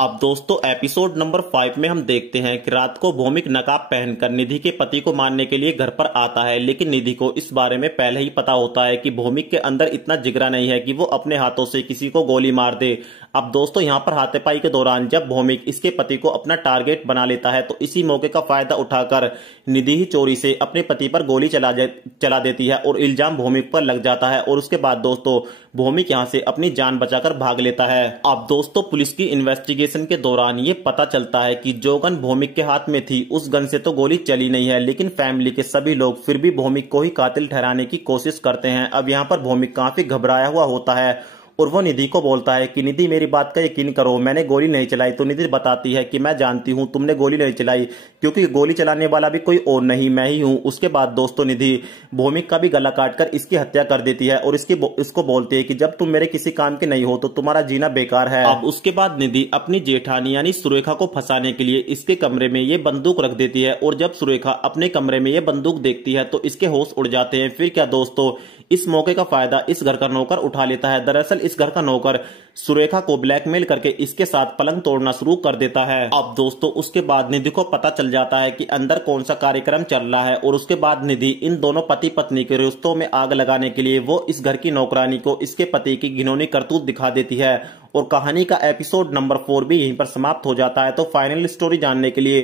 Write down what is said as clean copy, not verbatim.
अब दोस्तों episode number 5 में हम देखते हैं कि रात को भौमिक नकाब पहनकर निधि के पति को मारने के लिए घर पर आता है, लेकिन निधि को इस बारे में पहले ही पता होता है कि भौमिक के अंदर इतना जिगरा नहीं है कि वो अपने हाथों से किसी को गोली मार दे। अब दोस्तों यहाँ पर हाथापाई के दौरान जब भौमिक इसके पति को अपना टारगेट बना लेता है तो इसी मौके का फायदा उठाकर निधि ही चोरी से अपने पति पर गोली चला देती है और इल्जाम भौमिक पर लग जाता है। और उसके बाद दोस्तों भौमिक यहाँ से अपनी जान बचाकर भाग लेता है। अब दोस्तों पुलिस की इन्वेस्टिगेशन के दौरान ये पता चलता है कि जो गन भौमिक के हाथ में थी उस गन से तो गोली चली नहीं है, लेकिन फैमिली के सभी लोग फिर भी भौमिक को ही कातिल ठहराने की कोशिश करते हैं। अब यहाँ पर भौमिक काफी घबराया हुआ होता है और वो निधि को बोलता है कि निधि मेरी बात का यकीन करो, मैंने गोली नहीं चलाई। तो निधि बताती है कि मैं जानती हूं तुमने गोली नहीं चलाई, क्योंकि गोली चलाने वाला भी कोई और नहीं मैं ही हूं। उसके बाद दोस्तों निधि भौमिक का भी गला काटकर इसकी हत्या कर देती है और इसको बोलती है कि जब तुम मेरे किसी काम के नहीं हो तो तुम्हारा जीना बेकार है। अब उसके बाद निधि अपनी जेठानी यानी सुरेखा को फंसाने के लिए इसके कमरे में ये बंदूक रख देती है और जब सुरेखा अपने कमरे में ये बंदूक देखती है तो इसके होश उड़ जाते हैं। फिर क्या दोस्तों इस मौके का फायदा इस घर का नौकर उठा लेता है। दरअसल इस घर का नौकर सुरेखा को ब्लैकमेल करके इसके साथ पलंग तोड़ना शुरू कर देता है। अब दोस्तों उसके बाद निधि को पता चल जाता है कि अंदर कौन सा कार्यक्रम चल रहा है और उसके बाद निधि इन दोनों पति पत्नी के रिश्तों में आग लगाने के लिए वो इस घर की नौकरानी को इसके पति की घिनौनी करतूत दिखा देती है। और कहानी का एपिसोड नंबर 4 भी यहीं पर समाप्त हो जाता है। तो फाइनल स्टोरी जानने के लिए